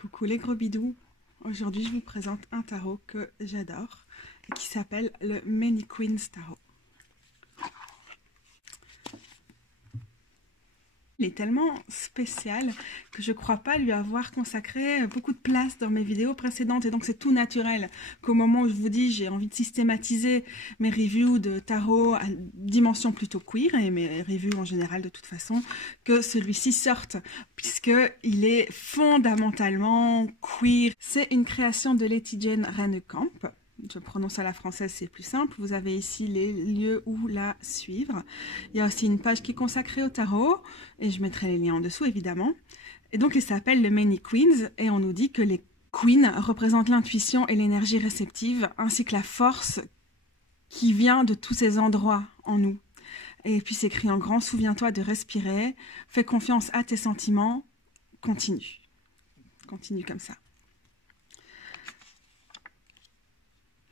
Coucou les gros bidous, aujourd'hui je vous présente un tarot que j'adore et qui s'appelle le Many Queens Tarot. Il est tellement spécial que je ne crois pas lui avoir consacré beaucoup de place dans mes vidéos précédentes et donc c'est tout naturel qu'au moment où je vous dis j'ai envie de systématiser mes reviews de tarot à dimension plutôt queer et mes reviews en général de toute façon, que celui-ci sorte puisqu'il est fondamentalement queer. C'est une création de Letty Jane Rennekamp. Je prononce à la française, c'est plus simple. Vous avez ici les lieux où la suivre. Il y a aussi une page qui est consacrée au tarot, et je mettrai les liens en dessous, évidemment. Et donc, il s'appelle le Many Queens, et on nous dit que les queens représentent l'intuition et l'énergie réceptive, ainsi que la force qui vient de tous ces endroits en nous. Et puis, c'est écrit en grand, souviens-toi de respirer, fais confiance à tes sentiments, continue. Continue comme ça.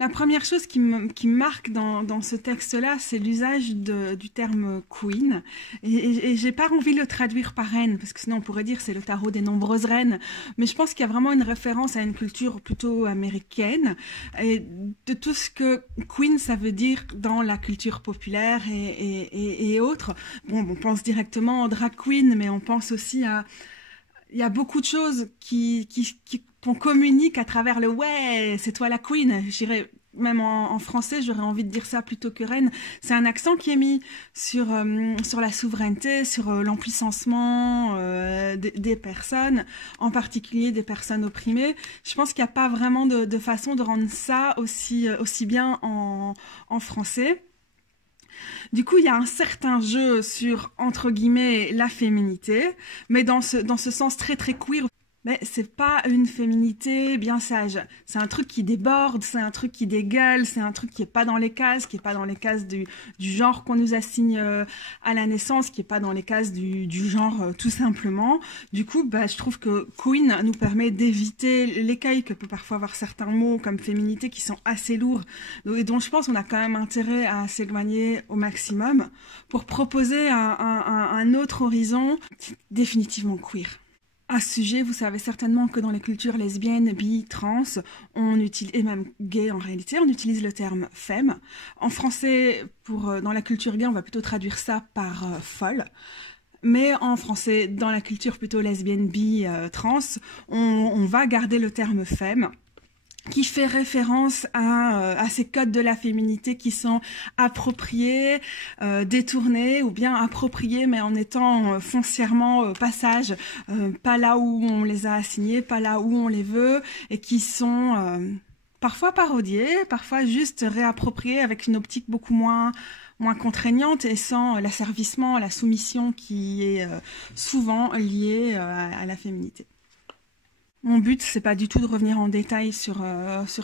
La première chose qui me marque dans ce texte-là, c'est l'usage du terme queen. Et j'ai pas envie de le traduire par reine, parce que sinon on pourrait dire c'est le tarot des nombreuses reines. Mais je pense qu'il y a vraiment une référence à une culture plutôt américaine, et de tout ce que queen ça veut dire dans la culture populaire et autres. Bon, on pense directement en drag queen, mais on pense aussi à... Il y a beaucoup de choses qu'on communique à travers le « ouais, c'est toi la queen ». J'irais même en français, j'aurais envie de dire ça plutôt que reine. C'est un accent qui est mis sur la souveraineté, sur l'empuissancement des personnes, en particulier des personnes opprimées. Je pense qu'il n'y a pas vraiment de façon de rendre ça aussi bien en français. Du coup, il y a un certain jeu sur, entre guillemets, la féminité, mais dans ce sens très très queer. Mais c'est pas une féminité bien sage. C'est un truc qui déborde, c'est un truc qui dégueule, c'est un truc qui est pas dans les cases, qui est pas dans les cases du genre qu'on nous assigne à la naissance, qui est pas dans les cases du genre tout simplement. Du coup, je trouve que Queen nous permet d'éviter l'écueil que peut parfois avoir certains mots comme féminité qui sont assez lourds et dont je pense qu'on a quand même intérêt à s'éloigner au maximum pour proposer un autre horizon définitivement queer. À ce sujet, vous savez certainement que dans les cultures lesbiennes, bi, trans, on utilise, et même gay en réalité, on utilise le terme femme. En français, dans la culture gay, on va plutôt traduire ça par folle. Mais en français, dans la culture plutôt lesbienne, bi, trans, on va garder le terme femme, qui fait référence à ces codes de la féminité qui sont appropriés, détournés, ou bien appropriés mais en étant foncièrement passage, pas là où on les a assignés, pas là où on les veut, et qui sont parfois parodiés, parfois juste réappropriés avec une optique beaucoup moins contraignante et sans l'asservissement, la soumission qui est souvent liée à la féminité. Mon but, c'est pas du tout de revenir en détail sur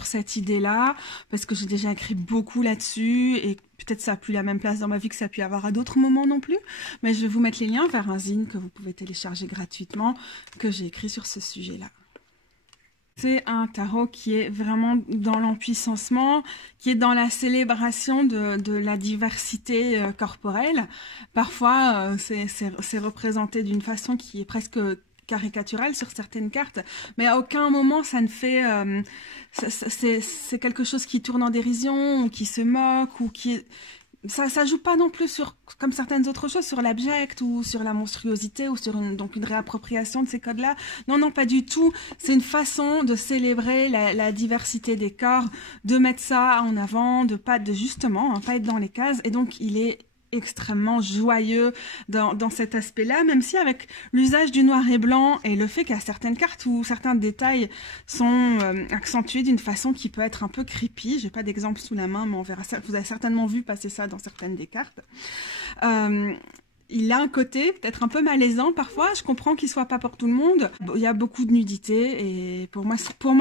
cette idée-là, parce que j'ai déjà écrit beaucoup là-dessus, et peut-être ça n'a plus la même place dans ma vie que ça a pu avoir à d'autres moments non plus, mais je vais vous mettre les liens vers un zine que vous pouvez télécharger gratuitement, que j'ai écrit sur ce sujet-là. C'est un tarot qui est vraiment dans l'empuissancement, qui est dans la célébration de la diversité corporelle. Parfois, c'est représenté d'une façon qui est presque caricaturale sur certaines cartes, mais à aucun moment ça ne fait c'est quelque chose qui tourne en dérision ou qui se moque ou qui ça joue pas non plus sur, comme certaines autres choses, sur l'abject ou sur la monstruosité ou sur une réappropriation de ces codes-là. Non, pas du tout. C'est une façon de célébrer la diversité des corps, de mettre ça en avant, de justement, pas être dans les cases. Et donc, il est extrêmement joyeux dans cet aspect-là, même si avec l'usage du noir et blanc et le fait qu'il y a certaines cartes où certains détails sont accentués d'une façon qui peut être un peu creepy. J'ai pas d'exemple sous la main, mais on verra ça. Vous avez certainement vu passer ça dans certaines des cartes. Il a un côté peut-être un peu malaisant parfois. Je comprends qu'il soit pas pour tout le monde. Il y a beaucoup de nudité et pour moi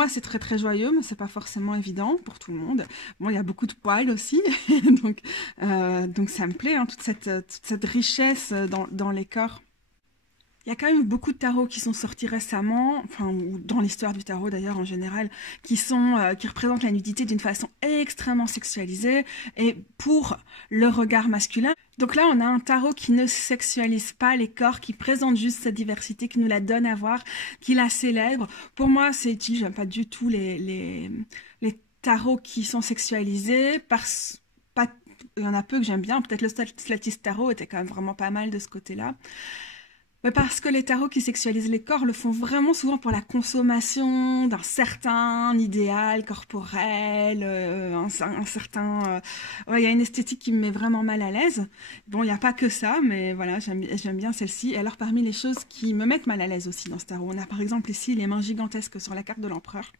c'est très très joyeux, mais c'est pas forcément évident pour tout le monde. Bon, il y a beaucoup de poils aussi, donc ça me plaît, hein, toute cette richesse dans les corps. Il y a quand même beaucoup de tarots qui sont sortis récemment, enfin, ou dans l'histoire du tarot d'ailleurs en général, qui représentent la nudité d'une façon extrêmement sexualisée et pour le regard masculin. Donc là, on a un tarot qui ne sexualise pas les corps, qui présente juste cette diversité, qui nous la donne à voir, qui la célèbre. Pour moi, c'est utile. J'aime pas du tout les tarots qui sont sexualisés. Il y en a peu que j'aime bien. Peut-être le Slatist Tarot était quand même vraiment pas mal de ce côté-là. Mais parce que les tarots qui sexualisent les corps le font vraiment souvent pour la consommation d'un certain idéal corporel, un certain... ouais, il y a une esthétique qui me met vraiment mal à l'aise. Bon, il n'y a pas que ça, mais voilà, j'aime bien celle-ci. Et alors, parmi les choses qui me mettent mal à l'aise aussi dans ce tarot, on a par exemple ici les mains gigantesques sur la carte de l'empereur.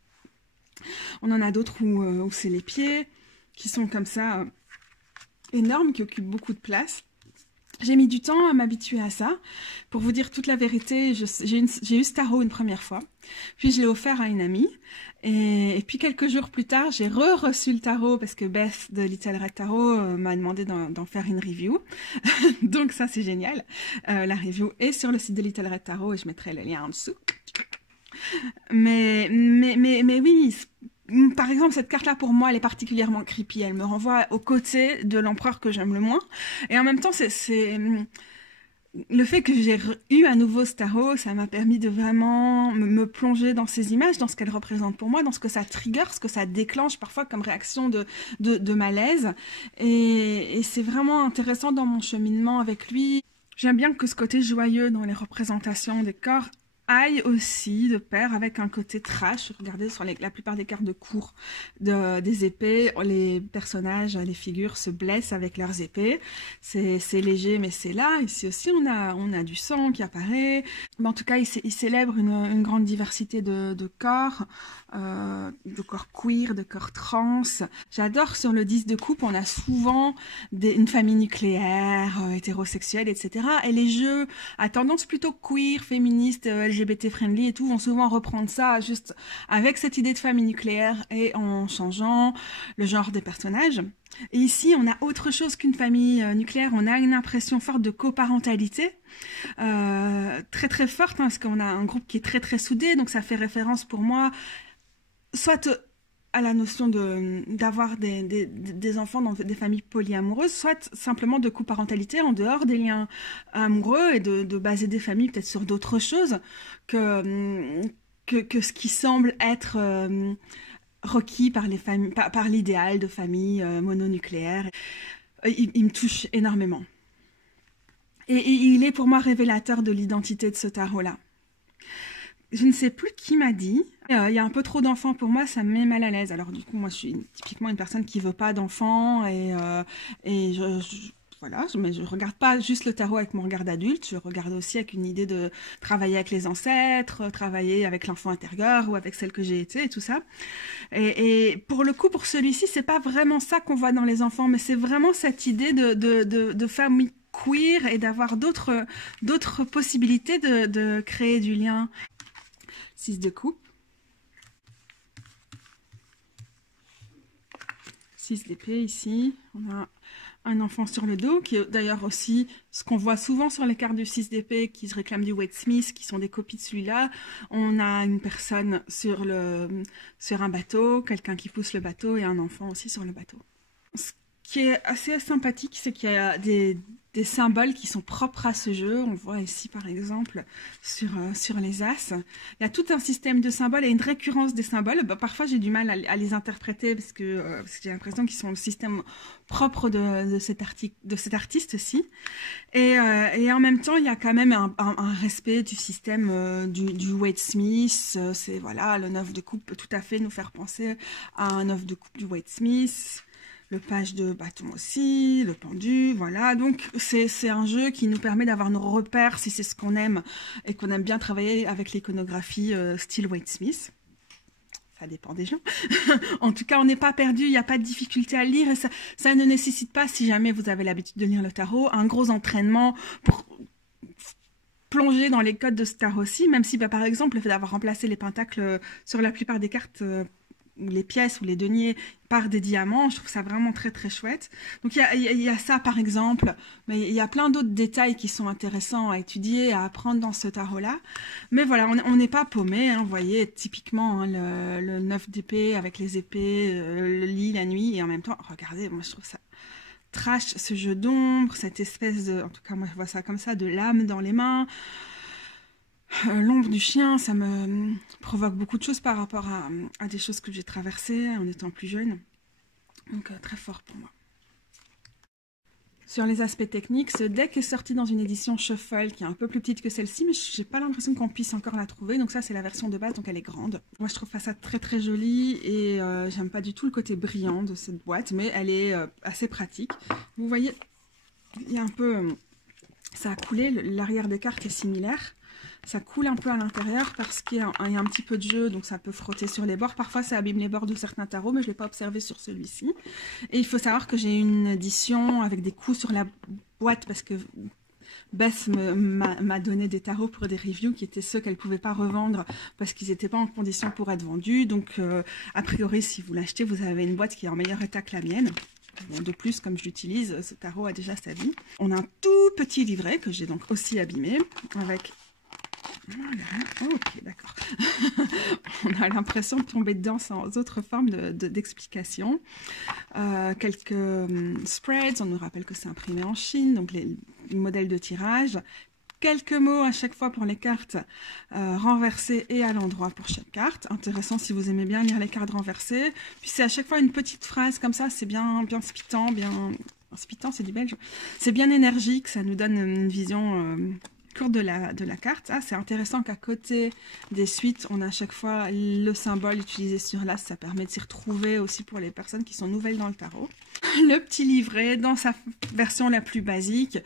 On en a d'autres où c'est les pieds, qui sont comme ça, énormes, qui occupent beaucoup de place. J'ai mis du temps à m'habituer à ça. Pour vous dire toute la vérité, j'ai eu ce tarot une première fois, puis je l'ai offert à une amie, et puis quelques jours plus tard, j'ai reçu le tarot parce que Beth de Little Red Tarot m'a demandé d'en faire une review. Donc ça, c'est génial. La review est sur le site de Little Red Tarot et je mettrai le lien en dessous. Mais oui, par exemple, cette carte-là, pour moi, elle est particulièrement creepy. Elle me renvoie aux côtés de l'empereur que j'aime le moins. Et en même temps, c'est le fait que j'ai eu à nouveau ce tarot, ça m'a permis de vraiment me plonger dans ces images, dans ce qu'elles représentent pour moi, dans ce que ça trigger, ce que ça déclenche parfois comme réaction de malaise. Et c'est vraiment intéressant dans mon cheminement avec lui. J'aime bien que ce côté joyeux dans les représentations des corps aille aussi de pair avec un côté trash. Regardez sur la plupart des cartes de cours des épées, les personnages, les figures se blessent avec leurs épées. C'est léger, mais c'est là. Ici aussi, on a du sang qui apparaît. Mais en tout cas, il célèbre une grande diversité de corps queer, de corps trans. J'adore sur le 10 de coupe, on a souvent une famille nucléaire, hétérosexuelle, etc. Et les jeux à tendance plutôt queer, féministe, LGBT friendly et tout vont souvent reprendre ça juste avec cette idée de famille nucléaire et en changeant le genre des personnages. Et ici, on a autre chose qu'une famille nucléaire, on a une impression forte de coparentalité, très très forte, hein, parce qu'on a un groupe qui est très très soudé, donc ça fait référence pour moi, soit à la notion d'avoir des enfants dans des familles polyamoureuses, soit simplement de coparentalité en dehors des liens amoureux et de baser des familles peut-être sur d'autres choses que ce qui semble être requis par les familles, par l'idéal de famille mononucléaire. Il me touche énormément. Et il est pour moi révélateur de l'identité de ce tarot-là. Je ne sais plus qui m'a dit, il y a un peu trop d'enfants pour moi, ça me met mal à l'aise. Alors du coup, moi je suis typiquement une personne qui veut pas d'enfants et voilà, mais je regarde pas juste le tarot avec mon regard d'adulte, je regarde aussi avec une idée de travailler avec les ancêtres, travailler avec l'enfant intérieur ou avec celle que j'ai été et tout ça. Et pour le coup, pour celui-ci, c'est pas vraiment ça qu'on voit dans les enfants, mais c'est vraiment cette idée de famille queer et d'avoir d'autres possibilités de créer du lien. 6 de coupe, 6 d'épée ici, on a un enfant sur le dos, qui est d'ailleurs aussi ce qu'on voit souvent sur les cartes du 6 d'épée qui se réclament du Wade Smith, qui sont des copies de celui-là. On a une personne sur un bateau, quelqu'un qui pousse le bateau et un enfant aussi sur le bateau. Ce qui est assez sympathique, c'est qu'il y a des symboles qui sont propres à ce jeu. On voit ici par exemple sur les as. Il y a tout un système de symboles et une récurrence des symboles. Bah, parfois j'ai du mal à les interpréter parce que j'ai l'impression qu'ils sont le système propre de cet artiste-ci. Et en même temps, il y a quand même un respect du système du Wade Smith. C'est voilà, le 9 de coupe peut tout à fait nous faire penser à un 9 de coupe du Wade Smith. Le page de bâton aussi, le pendu, voilà. Donc, c'est un jeu qui nous permet d'avoir nos repères, si c'est ce qu'on aime, et qu'on aime bien travailler avec l'iconographie style Wade Smith. Ça dépend des gens. En tout cas, on n'est pas perdu, il n'y a pas de difficulté à lire, et ça ne nécessite pas, si jamais vous avez l'habitude de lire le tarot, un gros entraînement pour plonger dans les codes de ce tarot-ci, même si, par exemple, le fait d'avoir remplacé les pentacles sur la plupart des cartes les pièces ou les deniers par des diamants. Je trouve ça vraiment très très chouette. Donc il y a ça par exemple, mais il y a plein d'autres détails qui sont intéressants à étudier, à apprendre dans ce tarot-là. Mais voilà, on n'est pas paumé, hein, vous voyez, typiquement hein, le 9 d'épée avec les épées, le lit, la nuit, et en même temps, regardez, moi je trouve ça trash, ce jeu d'ombre, cette espèce de, en tout cas moi je vois ça comme ça, de lame dans les mains. L'ombre du chien, ça me provoque beaucoup de choses par rapport à des choses que j'ai traversées en étant plus jeune. Donc très fort pour moi. Sur les aspects techniques, ce deck est sorti dans une édition Shuffle qui est un peu plus petite que celle-ci, mais j'ai pas l'impression qu'on puisse encore la trouver. Donc ça, c'est la version de base, donc elle est grande. Moi, je trouve ça très très joli et j'aime pas du tout le côté brillant de cette boîte, mais elle est assez pratique. Vous voyez, il y a un peu... ça a coulé, l'arrière des cartes est similaire. Ça coule un peu à l'intérieur parce qu'il y a un petit peu de jeu, donc ça peut frotter sur les bords. Parfois, ça abîme les bords de certains tarots, mais je ne l'ai pas observé sur celui-ci. Et il faut savoir que j'ai une édition avec des coups sur la boîte parce que Bess m'a donné des tarots pour des reviews qui étaient ceux qu'elle ne pouvait pas revendre parce qu'ils n'étaient pas en condition pour être vendus. Donc, a priori, si vous l'achetez, vous avez une boîte qui est en meilleur état que la mienne. Bon, de plus, comme je l'utilise, ce tarot a déjà sa vie. On a un tout petit livret que j'ai donc aussi abîmé avec... Voilà. Ok, d'accord. On a l'impression de tomber dedans sans autre forme d'explication. Quelques spreads, on nous rappelle que c'est imprimé en Chine, donc les modèles de tirage. Quelques mots à chaque fois pour les cartes renversées et à l'endroit pour chaque carte. Intéressant si vous aimez bien lire les cartes renversées. Puis c'est à chaque fois une petite phrase comme ça, c'est bien spitant, spitant, c'est du belge. C'est bien énergique, ça nous donne une vision... cours de la carte. Ah, c'est intéressant qu'à côté des suites, on a à chaque fois le symbole utilisé sur l'as. Ça permet de s'y retrouver aussi pour les personnes qui sont nouvelles dans le tarot. Le petit livret dans sa version la plus basique.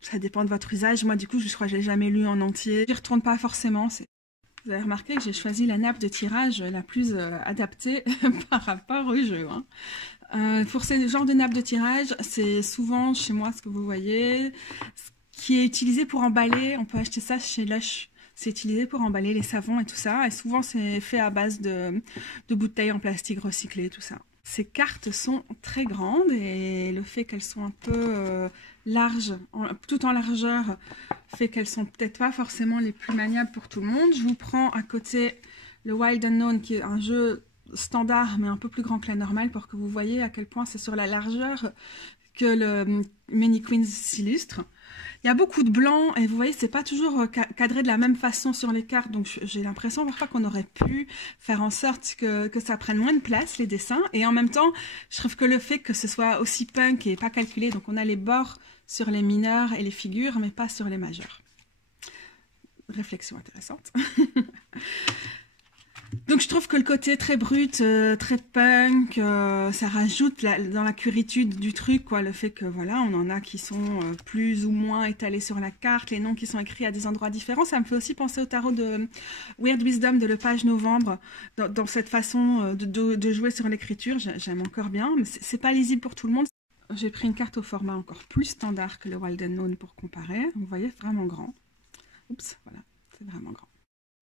Ça dépend de votre usage. Moi, du coup, je crois que je l'ai jamais lu en entier. Je ne retourne pas forcément. Vous avez remarqué que j'ai choisi la nappe de tirage la plus adaptée par rapport au jeu. Hein. Pour ce genre de nappe de tirage, c'est souvent chez moi ce que vous voyez, qui est utilisé pour emballer. On peut acheter ça chez Lush. C'est utilisé pour emballer les savons et tout ça. Et souvent, c'est fait à base de bouteilles en plastique recyclé, tout ça. Ces cartes sont très grandes et le fait qu'elles sont un peu larges, tout en largeur, fait qu'elles sont peut-être pas forcément les plus maniables pour tout le monde. Je vous prends à côté le Wild Unknown, qui est un jeu standard mais un peu plus grand que la normale pour que vous voyez à quel point c'est sur la largeur que le Many Queens s'illustre. Il y a beaucoup de blanc et vous voyez c'est pas toujours cadré de la même façon sur les cartes, donc j'ai l'impression parfois qu'on aurait pu faire en sorte que ça prenne moins de place les dessins, et en même temps je trouve que le fait que ce soit aussi punk et pas calculé, donc on a les bords sur les mineurs et les figures mais pas sur les majeurs. Réflexion intéressante. Donc je trouve que le côté très brut, très punk, ça rajoute dans la curitude du truc, quoi, le fait que voilà, on en a qui sont plus ou moins étalés sur la carte, les noms qui sont écrits à des endroits différents. Ça me fait aussi penser au tarot de Weird Wisdom de Lepage Novembre, dans cette façon de jouer sur l'écriture. J'aime encore bien, mais c'est pas lisible pour tout le monde. J'ai pris une carte au format encore plus standard que le Wild Unknown pour comparer. Vous voyez, vraiment grand. Oups, voilà, c'est vraiment grand.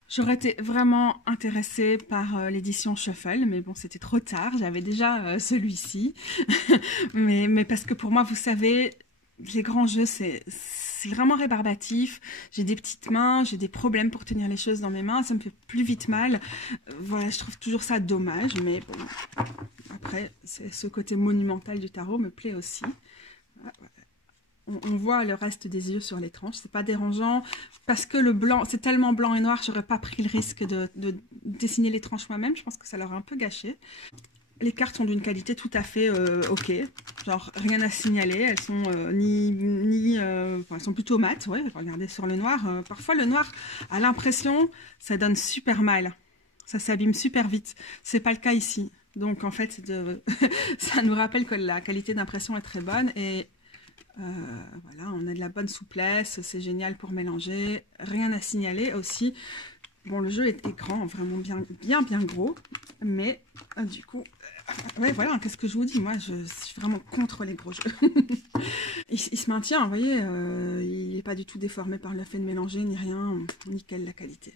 J'aurais été vraiment intéressée par l'édition Shuffle, mais bon, c'était trop tard, j'avais déjà celui-ci. mais parce que pour moi, vous savez, les grands jeux, c'est vraiment rébarbatif. J'ai des petites mains, j'ai des problèmes pour tenir les choses dans mes mains, ça me fait plus vite mal. Voilà, je trouve toujours ça dommage, mais bon, après, ce côté monumental du tarot me plaît aussi. Voilà. On voit le reste des yeux sur les tranches, c'est pas dérangeant, parce que le blanc, c'est tellement blanc et noir, j'aurais pas pris le risque de dessiner les tranches moi-même, je pense que ça leur a un peu gâché. Les cartes sont d'une qualité tout à fait ok, genre rien à signaler, elles sont enfin, elles sont plutôt mates, ouais, regardez sur le noir, parfois le noir a l'impression, ça donne super mal, ça s'abîme super vite, c'est pas le cas ici, donc en fait ça nous rappelle que la qualité d'impression est très bonne, et voilà, on a de la bonne souplesse, c'est génial pour mélanger, rien à signaler aussi. Bon, le jeu est grand, vraiment bien gros, mais du coup, ouais, voilà, qu'est-ce que je vous dis, moi je suis vraiment contre les gros jeux. il se maintient, vous voyez, il n'est pas du tout déformé par le fait de mélanger, ni rien, nickel la qualité.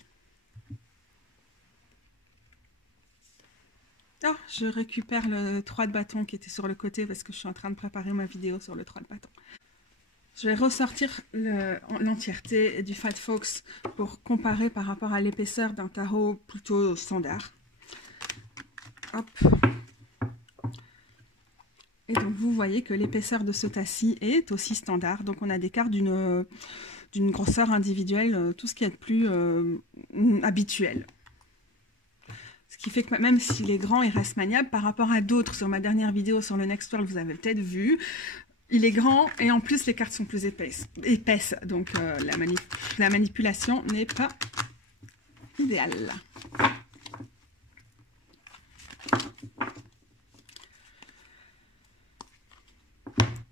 Oh, je récupère le 3 de bâton qui était sur le côté parce que je suis en train de préparer ma vidéo sur le 3 de bâton. Je vais ressortir l'entièreté du Fat Fox pour comparer par rapport à l'épaisseur d'un tarot plutôt standard. Hop. Et donc vous voyez que l'épaisseur de ce tassis est aussi standard. Donc on a des cartes d'une grosseur individuelle, tout ce qui est de plus habituel. Ce qui fait que même s'il est grand, il reste maniable par rapport à d'autres. Sur ma dernière vidéo sur le Next World, vous avez peut-être vu, il est grand et en plus les cartes sont plus épaisses. Donc la manipulation n'est pas idéale.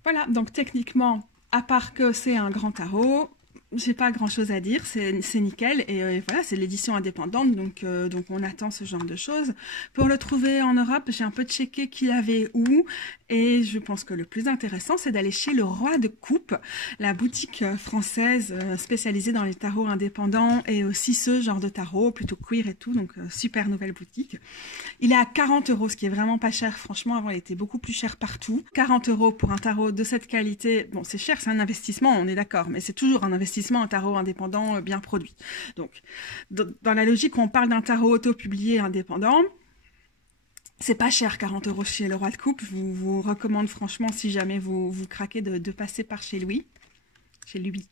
Voilà, donc techniquement, à part que c'est un grand tarot, j'ai pas grand chose à dire, c'est nickel. Et voilà, c'est l'édition indépendante, donc on attend ce genre de choses. Pour le trouver en Europe, j'ai un peu checké qui l'avait où. Et je pense que le plus intéressant, c'est d'aller chez le Roi de Coupe, la boutique française spécialisée dans les tarots indépendants et aussi ce genre de tarot, plutôt queer et tout. Donc, super nouvelle boutique. Il est à 40 €, ce qui est vraiment pas cher. Franchement, avant, il était beaucoup plus cher partout. 40 € pour un tarot de cette qualité. Bon, c'est cher, c'est un investissement, on est d'accord, mais c'est toujours un investissement, un tarot indépendant bien produit. Donc, dans la logique où on parle d'un tarot auto-publié indépendant, c'est pas cher, 40 € chez le Roi de Coupe. Je vous recommande franchement, si jamais vous craquez, de passer par chez lui. Chez lui.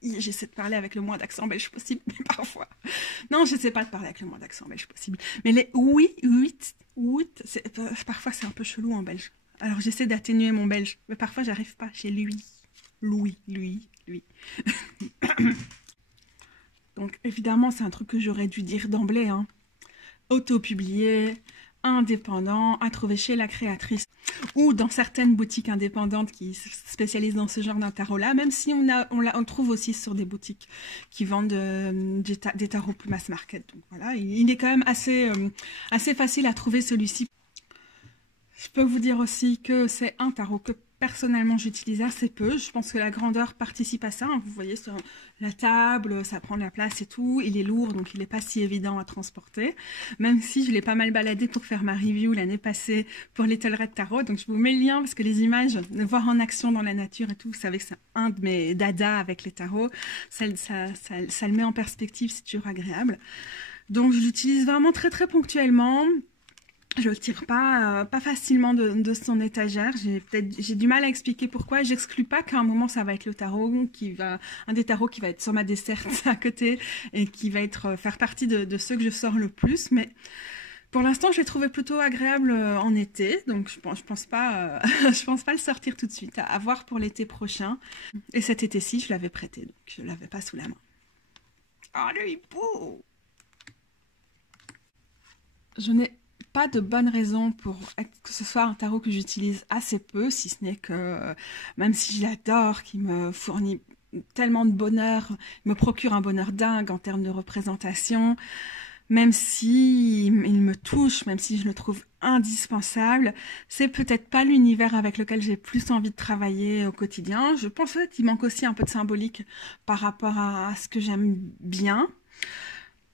J'essaie de parler avec le moins d'accent belge possible, mais parfois... Non, j'essaie pas de parler avec le moins d'accent belge possible. Mais les oui, parfois c'est un peu chelou en belge. Alors j'essaie d'atténuer mon belge, mais parfois j'arrive pas. Chez lui. Lui. Donc évidemment, c'est un truc que j'aurais dû dire d'emblée, hein. Auto-publié, indépendant, à trouver chez la créatrice ou dans certaines boutiques indépendantes qui se spécialisent dans ce genre d'un tarot-là, même si on le trouve aussi sur des boutiques qui vendent des tarots plus mass market. Donc voilà, il est quand même assez facile à trouver celui-ci. Je peux vous dire aussi que c'est un tarot que personnellement j'utilise assez peu. Je pense que la grandeur participe à ça. Vous voyez sur la table, ça prend de la place et tout. Il est lourd, donc il n'est pas si évident à transporter. Même si je l'ai pas mal baladé pour faire ma review l'année passée pour Little Red Tarot. Donc je vous mets le lien parce que les images, de voir en action dans la nature et tout, vous savez que c'est un de mes dadas avec les tarots. Ça le met en perspective, c'est toujours agréable. Donc je l'utilise vraiment très très ponctuellement. Je le tire pas facilement de son étagère. J'ai du mal à expliquer pourquoi. J'exclus pas qu'à un moment ça va être le tarot un des tarots qui va être sur ma desserte à côté et qui va faire partie de ceux que je sors le plus. Mais pour l'instant, je l'ai trouvé plutôt agréable en été, donc je pense pas le sortir tout de suite. À voir pour l'été prochain. Et cet été-ci, je l'avais prêté, donc je l'avais pas sous la main. Oh le hibou! Je n'ai pas de bonne raison pour que ce soit un tarot que j'utilise assez peu, si ce n'est que, même si je l'adore, qui me fournit tellement de bonheur, me procure un bonheur dingue en termes de représentation, même si il me touche, même si je le trouve indispensable, c'est peut-être pas l'univers avec lequel j'ai plus envie de travailler au quotidien. Je pense qu'il manque aussi un peu de symbolique par rapport à ce que j'aime bien.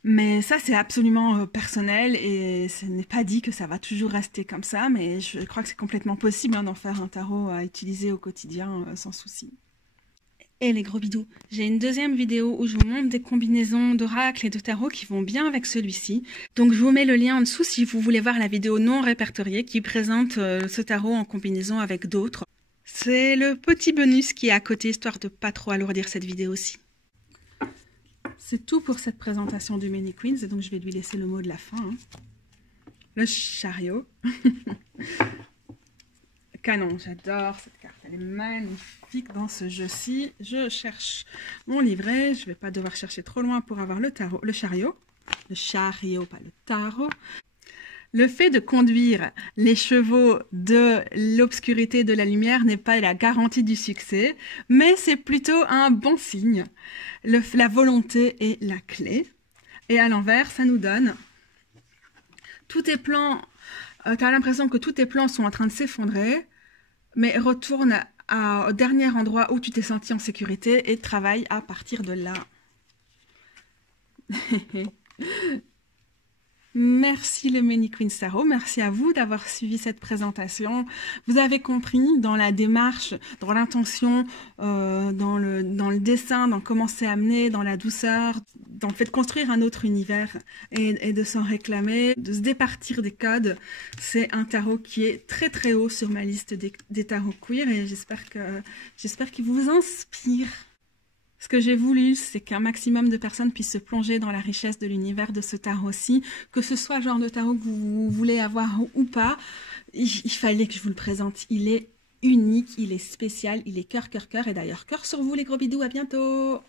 Mais ça, c'est absolument personnel et ce n'est pas dit que ça va toujours rester comme ça, mais je crois que c'est complètement possible d'en faire un tarot à utiliser au quotidien sans souci. Et les gros bidous, j'ai une deuxième vidéo où je vous montre des combinaisons d'oracles et de tarot qui vont bien avec celui-ci. Donc je vous mets le lien en dessous si vous voulez voir la vidéo non répertoriée qui présente ce tarot en combinaison avec d'autres. C'est le petit bonus qui est à côté, histoire de pas trop alourdir cette vidéo-ci. C'est tout pour cette présentation du Many Queens, et donc je vais lui laisser le mot de la fin. Hein. Le chariot. Canon, j'adore cette carte, elle est magnifique dans ce jeu-ci. Je cherche mon livret, je ne vais pas devoir chercher trop loin pour avoir le chariot. Le chariot, pas le tarot. Le fait de conduire les chevaux de l'obscurité et de la lumière n'est pas la garantie du succès, mais c'est plutôt un bon signe. La volonté est la clé. Et à l'envers, ça nous donne tous tes plans. Tu as l'impression que tous tes plans sont en train de s'effondrer, mais retourne au dernier endroit où tu t'es senti en sécurité et travaille à partir de là. Merci le Many Queen Tarot, merci à vous d'avoir suivi cette présentation. Vous avez compris dans la démarche, dans l'intention, dans le dessin, dans comment c'est amené, dans la douceur, dans le fait de construire un autre univers et de s'en réclamer, de se départir des codes. C'est un tarot qui est très très haut sur ma liste des tarots queer et j'espère qu'il vous inspire. Ce que j'ai voulu, c'est qu'un maximum de personnes puissent se plonger dans la richesse de l'univers de ce tarot-ci, que ce soit le genre de tarot que vous voulez avoir ou pas. Il fallait que je vous le présente. Il est unique, il est spécial, il est cœur, cœur, cœur. Et d'ailleurs, cœur sur vous les gros bidous, à bientôt!